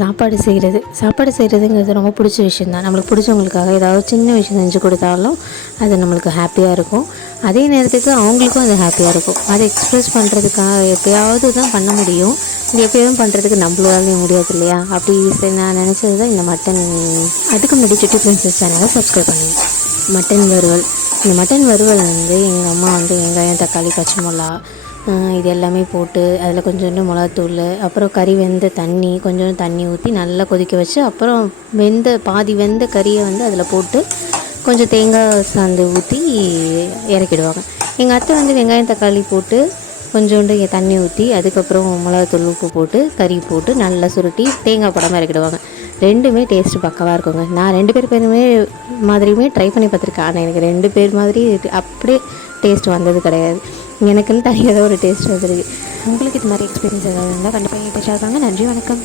சாப்பாடு செய்கிறதுங்கிறது ரொம்ப பிடிச்ச விஷயம் தான். நம்மளுக்கு பிடிச்சவங்களுக்காக ஏதாவது சின்ன விஷயம் செஞ்சு கொடுத்தாலும் அது நம்மளுக்கு ஹாப்பியாக இருக்கும். அதே நேரத்துக்கு அவங்களுக்கும் அது ஹாப்பியாக இருக்கும். அதை எக்ஸ்ப்ரெஸ் பண்ணுறதுக்காக எப்போயாவது தான் பண்ண முடியும். இது எப்போயும் பண்ணுறதுக்கு நம்மளாலையும் முடியாது இல்லையா? அப்படி சரி நான் நினச்சது தான் இந்த மட்டன். அதுக்கு முன்னாடி சுட்டி பிரின்சஸ் சேனலை சப்ஸ்கிரைப் பண்ணுங்கள். மட்டன் வறுவல். இந்த மட்டன் வறுவல் எங்கள் அம்மா வெங்காயம், தக்காளி, பச்சை மிளகா இது எல்லாமே போட்டு அதில் கொஞ்சோண்டு மிளகாத்தூள், அப்புறம் கறி வெந்த தண்ணி, கொஞ்சோண்டு தண்ணி ஊற்றி நல்லா கொதிக்க வச்சு, அப்புறம் பாதி வெந்த கறியை அதில் போட்டு கொஞ்சம் தேங்காய் சாந்து ஊற்றி இறக்கிடுவாங்க. எங்கள் அத்தை வெங்காயம் தக்காளி போட்டு கொஞ்சோண்டு தண்ணி ஊற்றி அதுக்கப்புறம் மிளகாத்தூள், உப்பு போட்டு கறி போட்டு நல்லா சுருட்டி தேங்காய் போடாமல் இறக்கிடுவாங்க. ரெண்டுமே டேஸ்ட்டு பக்கவாக இருக்குங்க. நான் 2 பேருமே மாதிரியுமே ட்ரை பண்ணி பார்த்துருக்கேன். ஆனால் எனக்கு 2 பேர் மாதிரி அப்படியே டேஸ்ட் வந்தது கிடையாது. எனக்குன்னு தனியாக ஒரு டேஸ்ட் வந்துருக்கு. உங்களுக்கு இது மாதிரி எக்ஸ்பீரியன்ஸ் ஏதாவது இருந்தால் கண்டிப்பாக என்கிட்ட ஷேர் பண்ணுங்கள். நன்றி, வணக்கம்.